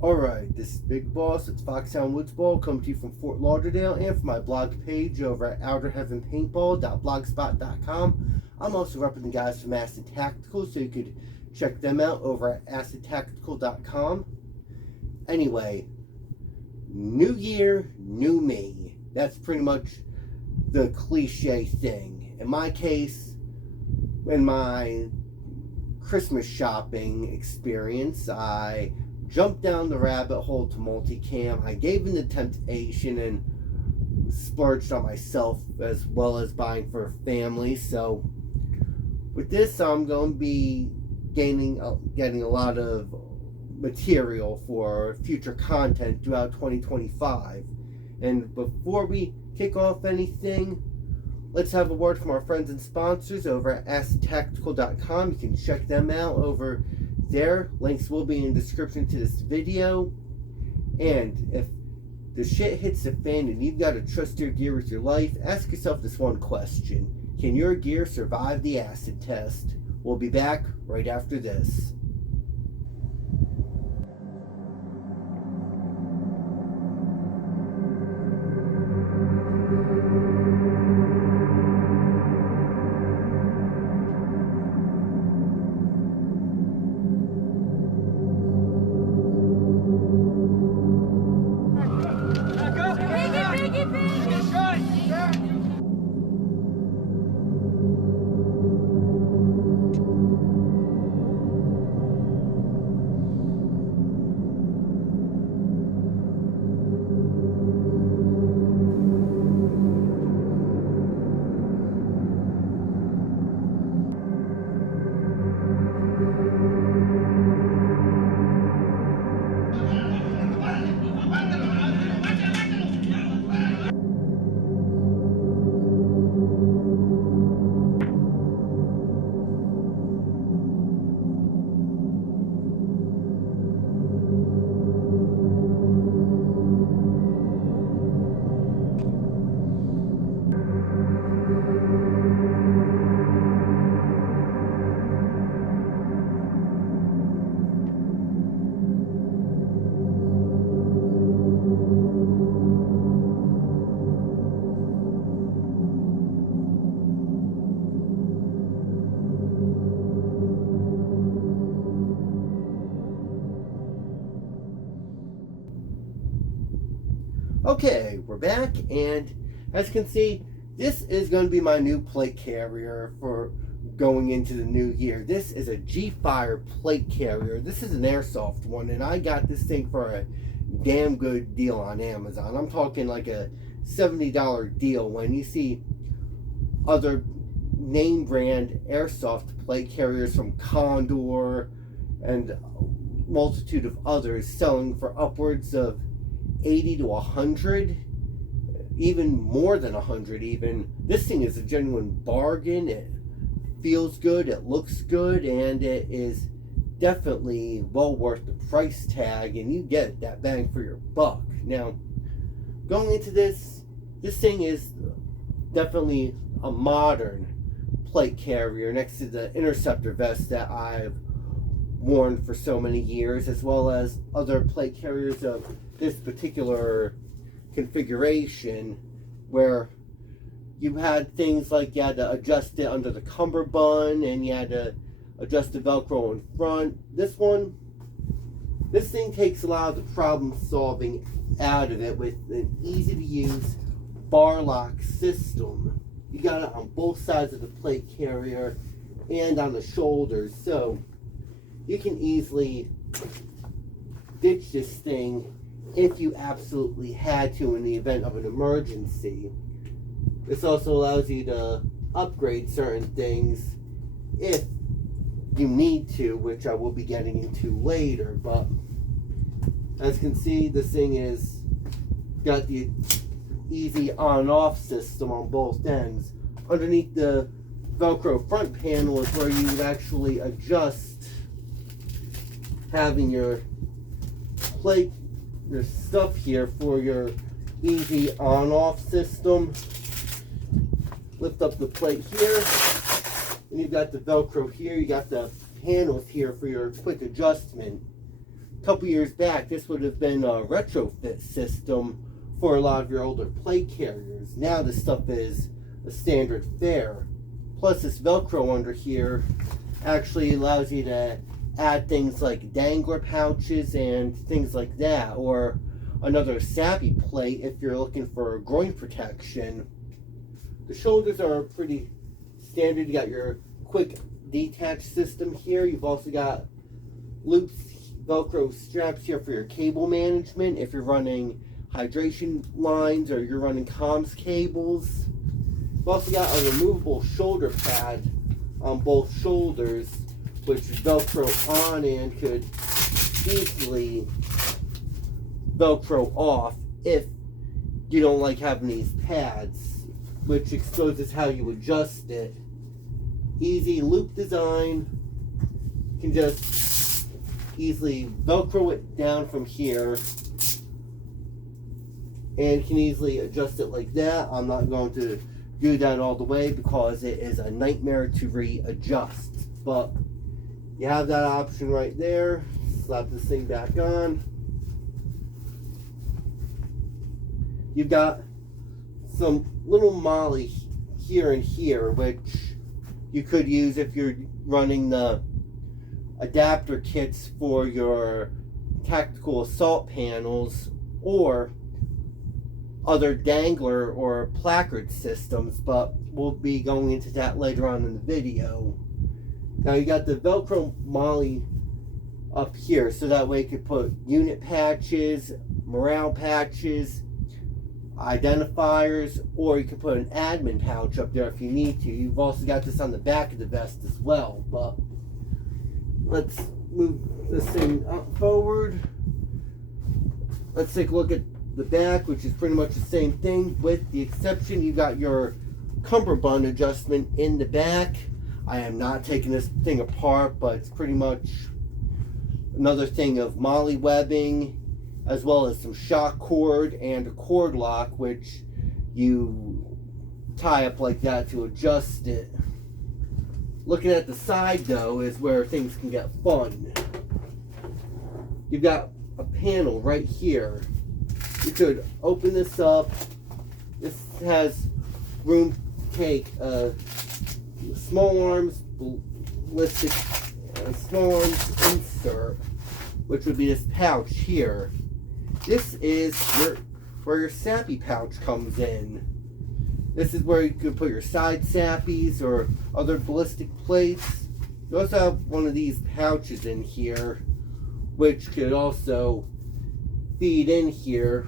Alright, this is Big Boss, it's Foxhound Woodsball, coming to you from Fort Lauderdale, and from my blog page over at outerheavenpaintball.blogspot.com. I'm also repping the guys from Acid Tactical, so you could check them out over at acidtactical.com. Anyway, new year, new me. That's pretty much the cliche thing. In my case, in my Christmas shopping experience, I jumped down the rabbit hole to multicam. I gave in the temptation and splurged on myself as well as buying for a family. So with this, I'm going to be getting a lot of material for future content throughout 2025. And before we kick off anything, let's have a word from our friends and sponsors over at acidtactical.com. You can check them out over there. Links will be in the description to this video. And if the shit hits the fan and you've got to trust your gear with your life, ask yourself this one question: can your gear survive the acid test? We'll be back right after this. Okay, we're back, and as you can see, this is going to be my new plate carrier for going into the new year. This is a G-Fire plate carrier. This is an airsoft one, and I got this thing for a damn good deal on Amazon. I'm talking like a $70 deal when you see other name brand airsoft plate carriers from Condor and a multitude of others selling for upwards of 80 to 100, even more than 100 even. This thing is a genuine bargain. It feels good, it looks good, and it is definitely well worth the price tag, and you get that bang for your buck. Now, going into this thing is definitely a modern plate carrier next to the Interceptor vest that I've worn for so many years, as well as other plate carriers of this particular configuration, where you had things like you had to adjust it under the cummerbund and you had to adjust the Velcro in front. This thing takes a lot of the problem solving out of it with an easy to use bar lock system. You got it on both sides of the plate carrier and on the shoulders, so you can easily ditch this thing if you absolutely had to in the event of an emergency. This also allows you to upgrade certain things if you need to, which I will be getting into later. But as you can see, this thing is got the easy on-off system on both ends. Underneath the Velcro front panel is where you would actually adjust having your plate, your stuff here for your easy on-off system. Lift up the plate here, and you've got the Velcro here. You got the panels here for your quick adjustment. a couple years back, this would have been a retrofit system for a lot of your older plate carriers. Now this stuff is a standard fare. Plus this Velcro under here actually allows you to add things like dangler pouches and things like that, or another sappy plate if you're looking for groin protection. The shoulders are pretty standard. You got your quick detach system here. You've also got loops, Velcro straps here for your cable management if you're running hydration lines or you're running comms cables. You've also got a removable shoulder pad on both shoulders, which is Velcro on and could easily Velcro off if you don't like having these pads, which exposes how you adjust it. Easy loop design. You can just easily Velcro it down from here and can easily adjust it like that. I'm not going to do that all the way because it is a nightmare to readjust, but you have that option right there. Slap this thing back on. You've got some little molly here and here, which you could use if you're running the adapter kits for your tactical assault panels or other dangler or placard systems, but we'll be going into that later on in the video. Now you got the Velcro molly up here, so that way you could put unit patches, morale patches, identifiers, or you can put an admin pouch up there if you need to. You've also got this on the back of the vest as well, but let's move this thing up forward. Let's take a look at the back, which is pretty much the same thing, with the exception you got your cummerbund adjustment in the back. I am not taking this thing apart, but it's pretty much another thing of molly webbing, as well as some shock cord and a cord lock, which you tie up like that to adjust it. Looking at the side though is where things can get fun. You've got a panel right here. You could open this up. This has room to take small arms ballistic small arms insert, which would be this pouch here. This is where your sappy pouch comes in. This is where you could put your side sappies or other ballistic plates. You also have one of these pouches in here, which could also feed in here,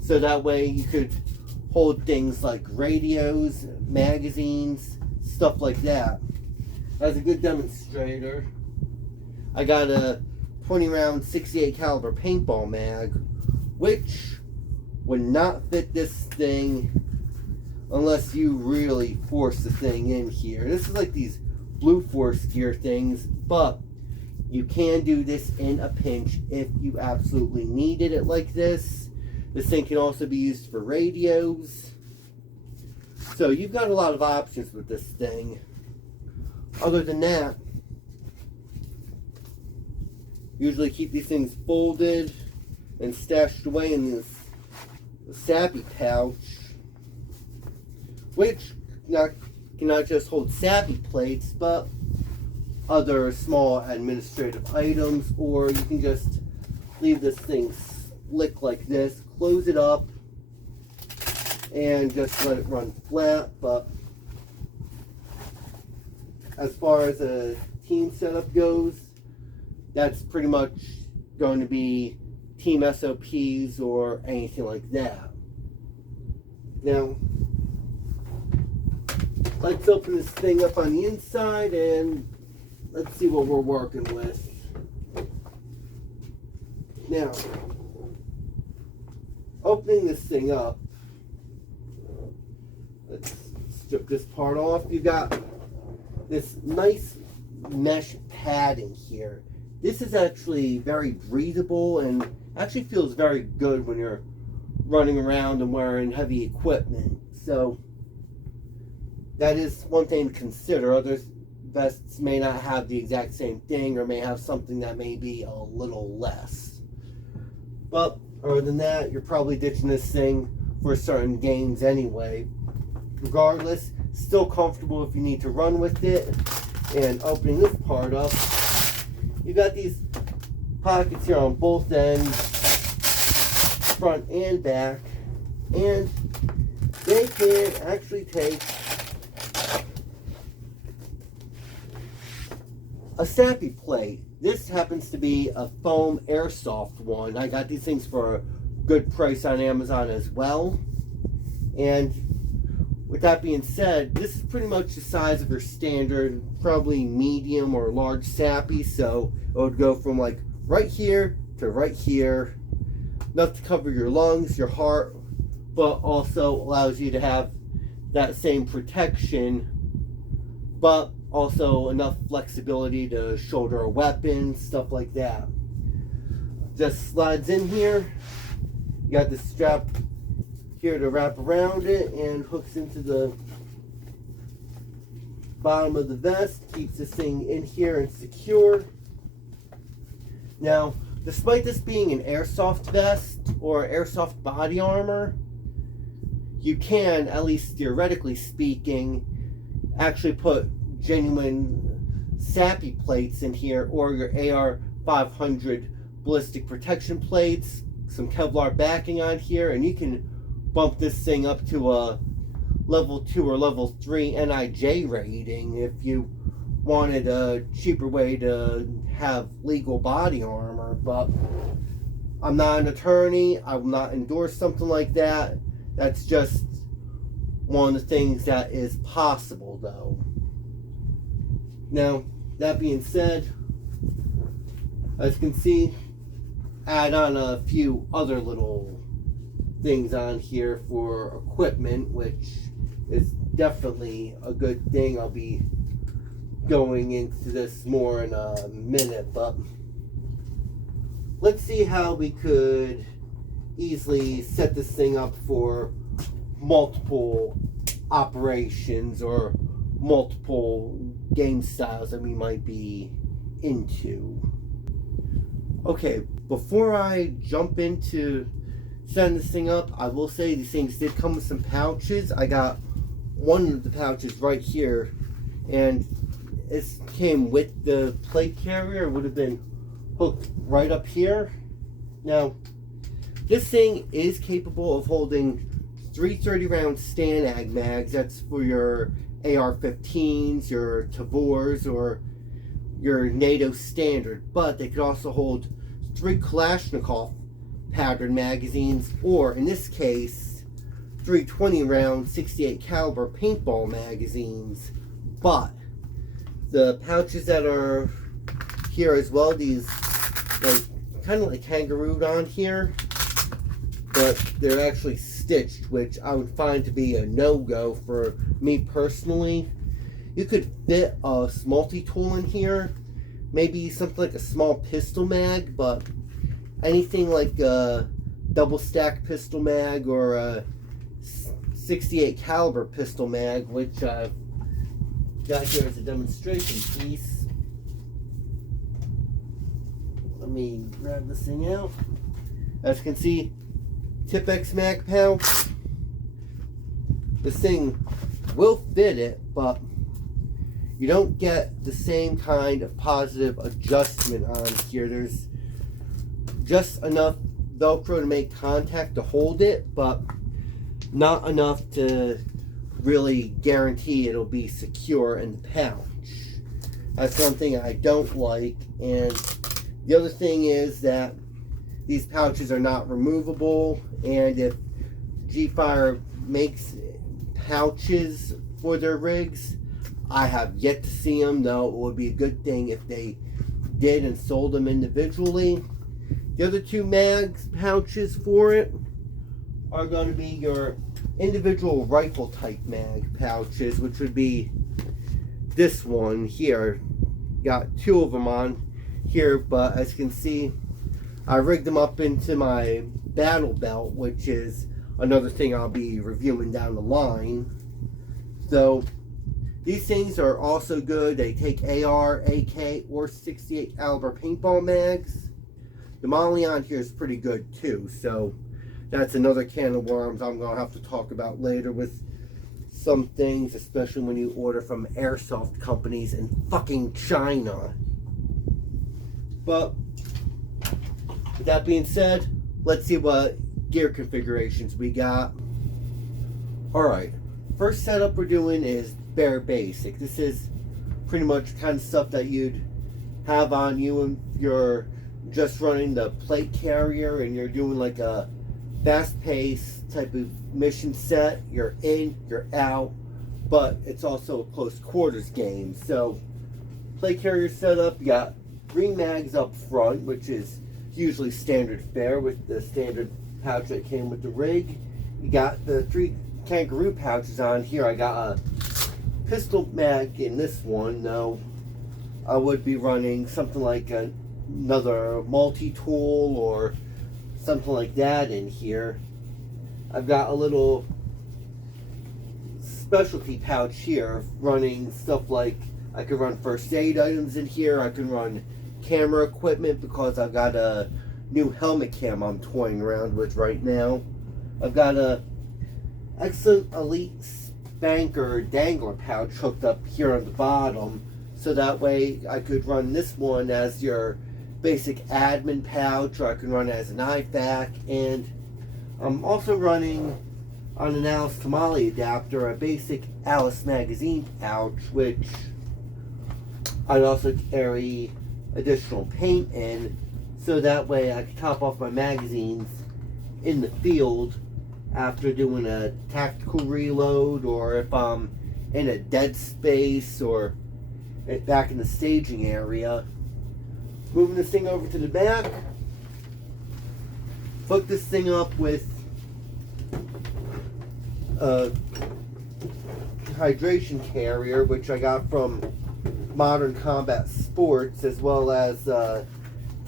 so that way you could hold things like radios, magazines, stuff like that. As a good demonstrator, I got a 20 round 68 caliber paintball mag, which would not fit this thing unless you really force the thing in here. This is like these Blue Force gear things, but you can do this in a pinch if you absolutely needed it like this. This thing can also be used for radios. So you've got a lot of options with this thing. Other than that, usually keep these things folded and stashed away in this sappy pouch, which cannot just hold sappy plates, but other small administrative items, or you can just leave this thing slick like this, close it up, and just let it run flat. But as far as a team setup goes, that's pretty much going to be team SOPs or anything like that. Now, let's open this thing up on the inside and let's see what we're working with. Now, opening this thing up, let's strip this part off. You've got this nice mesh padding here. This is actually very breathable and actually feels very good when you're running around and wearing heavy equipment. So that is one thing to consider. Other vests may not have the exact same thing, or may have something that may be a little less. But other than that, you're probably ditching this thing for certain games anyway. Regardless, still comfortable if you need to run with it. And opening this part up, you got these pockets here on both ends, front and back, and they can actually take a sappy plate. This happens to be a foam airsoft one. I got these things for a good price on Amazon as well. And with that being said, this is pretty much the size of your standard, probably medium or large sappy. So it would go from like right here to right here. Enough to cover your lungs, your heart, but also allows you to have that same protection, but also enough flexibility to shoulder a weapon, stuff like that. Just slides in here. You got the strap here to wrap around it and hooks into the bottom of the vest. Keeps this thing in here and secure. Now, despite this being an airsoft vest or airsoft body armor, you can, at least theoretically speaking, actually put genuine sappy plates in here, or your AR-500 ballistic protection plates, some Kevlar backing on here, and you can bump this thing up to a level 2 or level 3 NIJ rating if you wanted a cheaper way to have legal body armor. But I'm not an attorney. I will not endorse something like that. That's just one of the things that is possible, though. Now, that being said, as you can see, add on a few other little things on here for equipment, which is definitely a good thing. I'll be going into this more in a minute, but let's see how we could easily set this thing up for multiple operations or multiple game styles that we might be into. Okay, before I jump into setting this thing up, I will say these things did come with some pouches. I got one of the pouches right here, and it came with the plate carrier. It would have been hooked right up here. Now, this thing is capable of holding 3 30-round Stanag mags. That's for your AR-15s, your Tavors, or your NATO standard. But they could also hold 3 Kalashnikov pattern magazines, or in this case, 3 20-round 68 caliber paintball magazines. But the pouches that are here as well, these like kind of like kangarooed on here, but they're actually stitched, which I would find to be a no-go for me personally. You could fit a multi-tool in here, maybe something like a small pistol mag, but anything like a double stack pistol mag or a 68 caliber pistol mag, which I've got here as a demonstration piece. Let me grab this thing out. As you can see, Tip-X mag pouch. This thing will fit it, but you don't get the same kind of positive adjustment on here. There's just enough Velcro to make contact to hold it, but not enough to really guarantee it'll be secure in the pouch. That's one thing I don't like. And the other thing is that these pouches are not removable, and if G-Fire makes pouches for their rigs, I have yet to see them, though it would be a good thing if they did and sold them individually. The other 2 mags pouches for it are going to be your individual rifle type mag pouches, which would be this one here. Got 2 of them on here, but as you can see, I rigged them up into my battle belt, which is another thing I'll be reviewing down the line. So These things are also good. They take AR, AK, or 68 caliber paintball mags. The Molly on here is pretty good too, so that's another can of worms I'm going to have to talk about later with some things, especially when you order from airsoft companies in fucking China. But with that being said, let's see what gear configurations we got. Alright, first setup we're doing is bare basic. This is pretty much the kind of stuff that you'd have on you and you're just running the plate carrier and you're doing like a fast paced type of mission set. You're in, you're out, but it's also a close quarters game. So plate carrier setup, you got 3 mags up front, which is usually standard fare with the standard pouch that came with the rig. You got the 3 kangaroo pouches on here. I got a pistol mag in this one. Now I would be running something like another multi-tool or something like that in here. I've got a little specialty pouch here running stuff like I could run first aid items in here. I can run camera equipment because I've got a new helmet cam I'm toying around with right now. I've got a excellent elite spanker dangler pouch hooked up here on the bottom, so that way I could run this one as your basic admin pouch, or I can run it as an IFAK. And I'm also running on an Alice Tamale adapter a basic Alice magazine pouch, which I'd also carry additional paint in, so that way I can top off my magazines in the field after doing a tactical reload, or if I'm in a dead space or back in the staging area. Moving this thing over to the back, hook this thing up with a hydration carrier, which I got from Modern Combat Sports, as well as a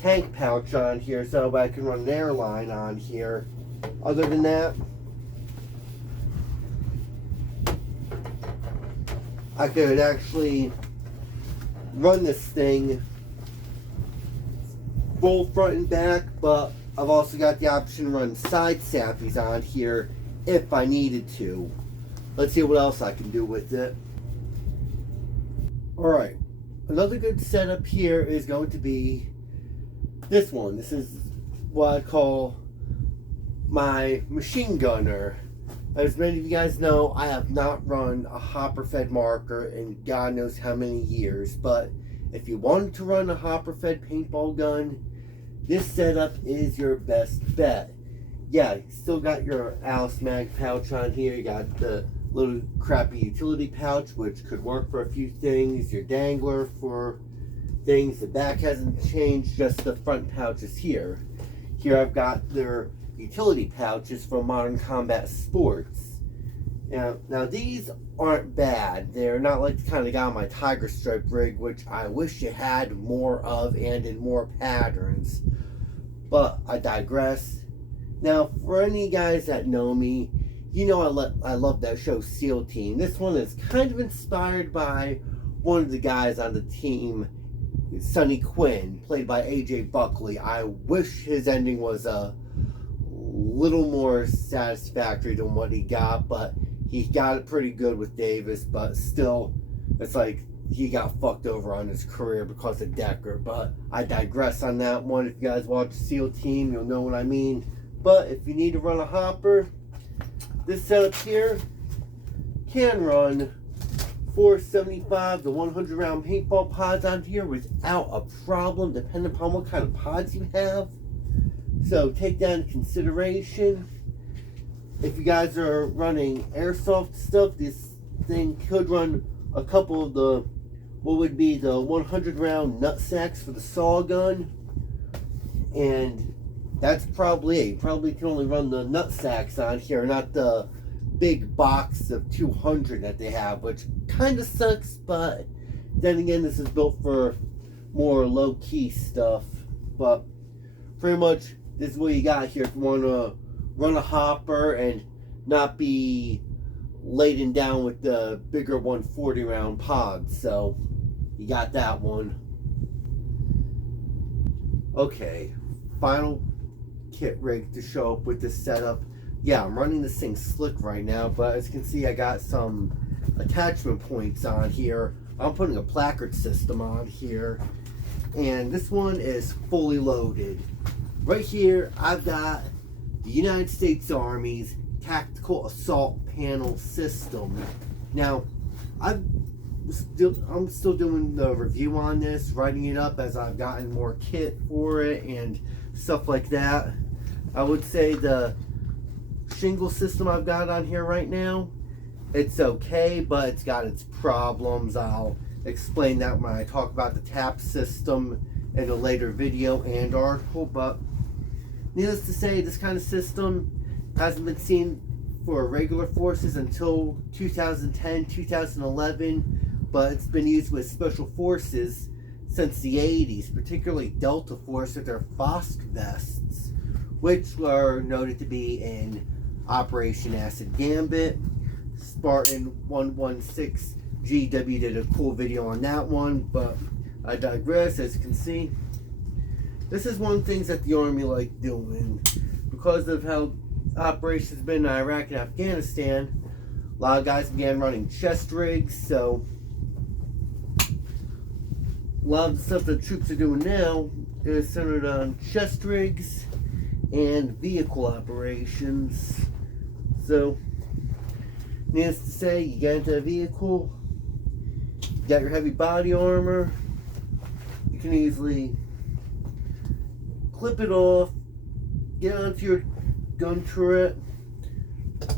tank pouch on here so I can run an airline on here. Other than that, I could actually run this thing full front and back, but I've also got the option to run side sappies on here if I needed to. Let's see what else I can do with it. Alright, another good setup here is going to be this one. This is what I call my machine gunner. As many of you guys know, I have not run a hopper fed marker in God knows how many years, but if you wanted to run a hopper fed paintball gun, this setup is your best bet. Yeah, you still got your Alice mag pouch on here. You got the little crappy utility pouch, which could work for a few things. Your dangler for things. The back hasn't changed, just the front pouch is here. Here I've got their utility pouches from Modern Combat Sports. Now these aren't bad. They're not like the kind of guy on my Tiger Stripe rig, which I wish you had more of and in more patterns. But I digress. Now, for any guys that know me, you know I love that show SEAL Team. This one is kind of inspired by one of the guys on the team, Sonny Quinn, played by AJ Buckley. I wish his ending was a little more satisfactory than what he got, but he got it pretty good with Davis. But still, it's like he got fucked over on his career because of Decker. But I digress on that one. If you guys watch SEAL Team, you'll know what I mean. But if you need to run a hopper, this setup here can run 475 to 100 round paintball pods on here without a problem, depending upon what kind of pods you have. So take that into consideration. If you guys are running airsoft stuff, this thing could run a couple of the, what would be the 100 round nut sacks for the saw gun. And that's probably it. You probably can only run the nut sacks on here, not the big box of 200 that they have, which kind of sucks, but then again, this is built for more low-key stuff. But pretty much, this is what you got here if you want to run a hopper and not be laden down with the bigger 140 round pods. So you got that one. Okay, final kit rig to show up with this setup. Yeah, I'm running this thing slick right now, but as you can see, I got some attachment points on here. I'm putting a placard system on here, and this one is fully loaded. Right here, I've got the United States Army's Tactical Assault Panel System. Now, I'm still doing the review on this, writing it up as I've gotten more kit for it and stuff like that. I would say the shingle system I've got on here right now, it's okay, but it's got its problems. I'll explain that when I talk about the TAP system in a later video and article. But needless to say, this kind of system hasn't been seen for regular forces until 2010, 2011, but it's been used with special forces since the 80s, particularly Delta Force with their Fosk vests, which were noted to be in Operation Acid Gambit. Spartan 116 GW did a cool video on that one, but I digress. As you can see, this is one of the things that the Army like doing because of how operations been in Iraq and Afghanistan. A lot of guys began running chest rigs, so a lot of the stuff that troops are doing now is centered on chest rigs and vehicle operations. So, needless to say, you get into a vehicle, you got your heavy body armor, you can easily clip it off, get onto your gun turret,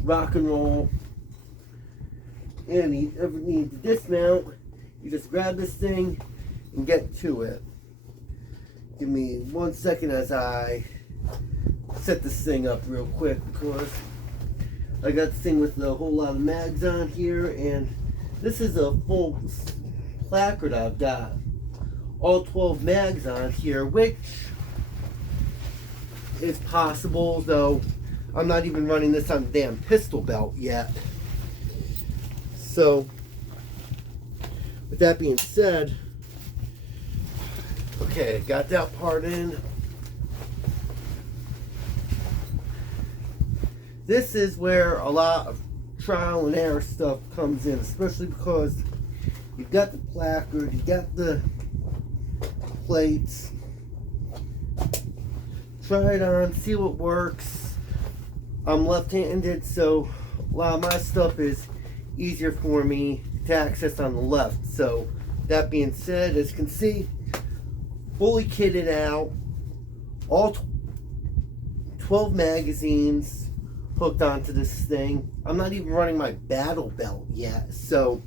rock and roll, and you ever need to dismount, you just grab this thing and get to it. Give me 1 second as I set this thing up real quick, because I got this thing with a whole lot of mags on here, and this is a full placard I've got. All 12 mags on here, which is possible, though I'm not even running this on the damn pistol belt yet. So, with that being said, okay, got that part in. This is where a lot of trial and error stuff comes in, especially because you've got the placard, you've got the plates. Try it on, see what works. I'm left-handed, so a lot of my stuff is easier for me to access on the left. So, that being said, as you can see, fully kitted out, all 12 magazines hooked onto this thing. I'm not even running my battle belt yet, so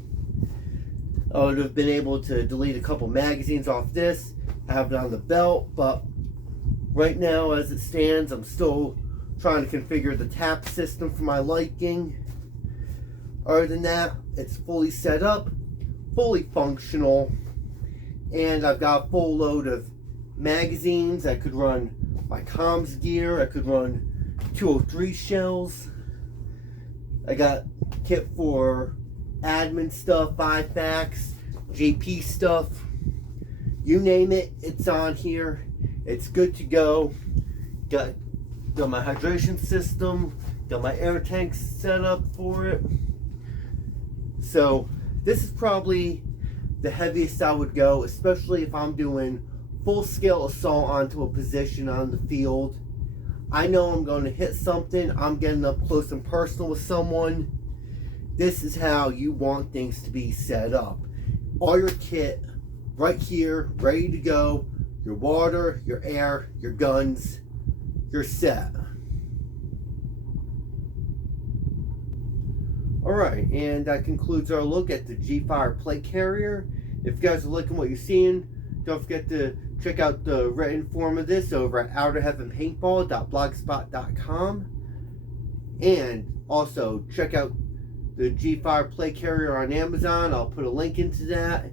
I would have been able to delete a couple magazines off this, have it on the belt, but right now as it stands, I'm still trying to configure the TAP system for my liking. Other than that, it's fully set up, fully functional, and I've got a full load of magazines. I could run my comms gear, I could run 203 shells. I got kit for admin stuff, IFACs, JP stuff, you name it, it's on here. It's good to go. Got my hydration system, got my air tanks set up for it. So this is probably the heaviest I would go, especially if I'm doing full-scale assault onto a position on the field. I know I'm going to hit something, I'm getting up close and personal with someone. This is how you want things to be set up. All your kit right here, ready to go. Your water, your air, your guns, you're set. Alright, and that concludes our look at the G-Fire plate carrier. If you guys are liking what you're seeing, don't forget to check out the written form of this over at outerheavenpaintball.blogspot.com. And also check out the G-Fire plate carrier on Amazon. I'll put a link into that.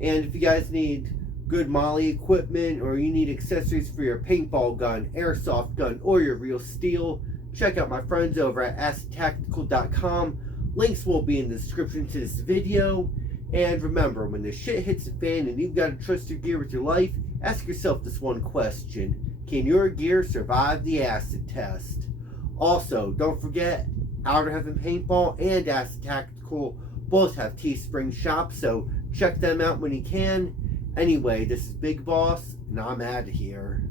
And if you guys need good Molly equipment, or you need accessories for your paintball gun, airsoft gun, or your real steel, check out my friends over at acidtactical.com. Links will be in the description to this video. And remember, when the shit hits the fan and you've got to trust your gear with your life, ask yourself this one question. Can your gear survive the acid test? Also, don't forget, Outer Heaven Paintball and Acid Tactical both have Teespring shops, so check them out when you can. Anyway, this is Big Boss, and I'm out of here.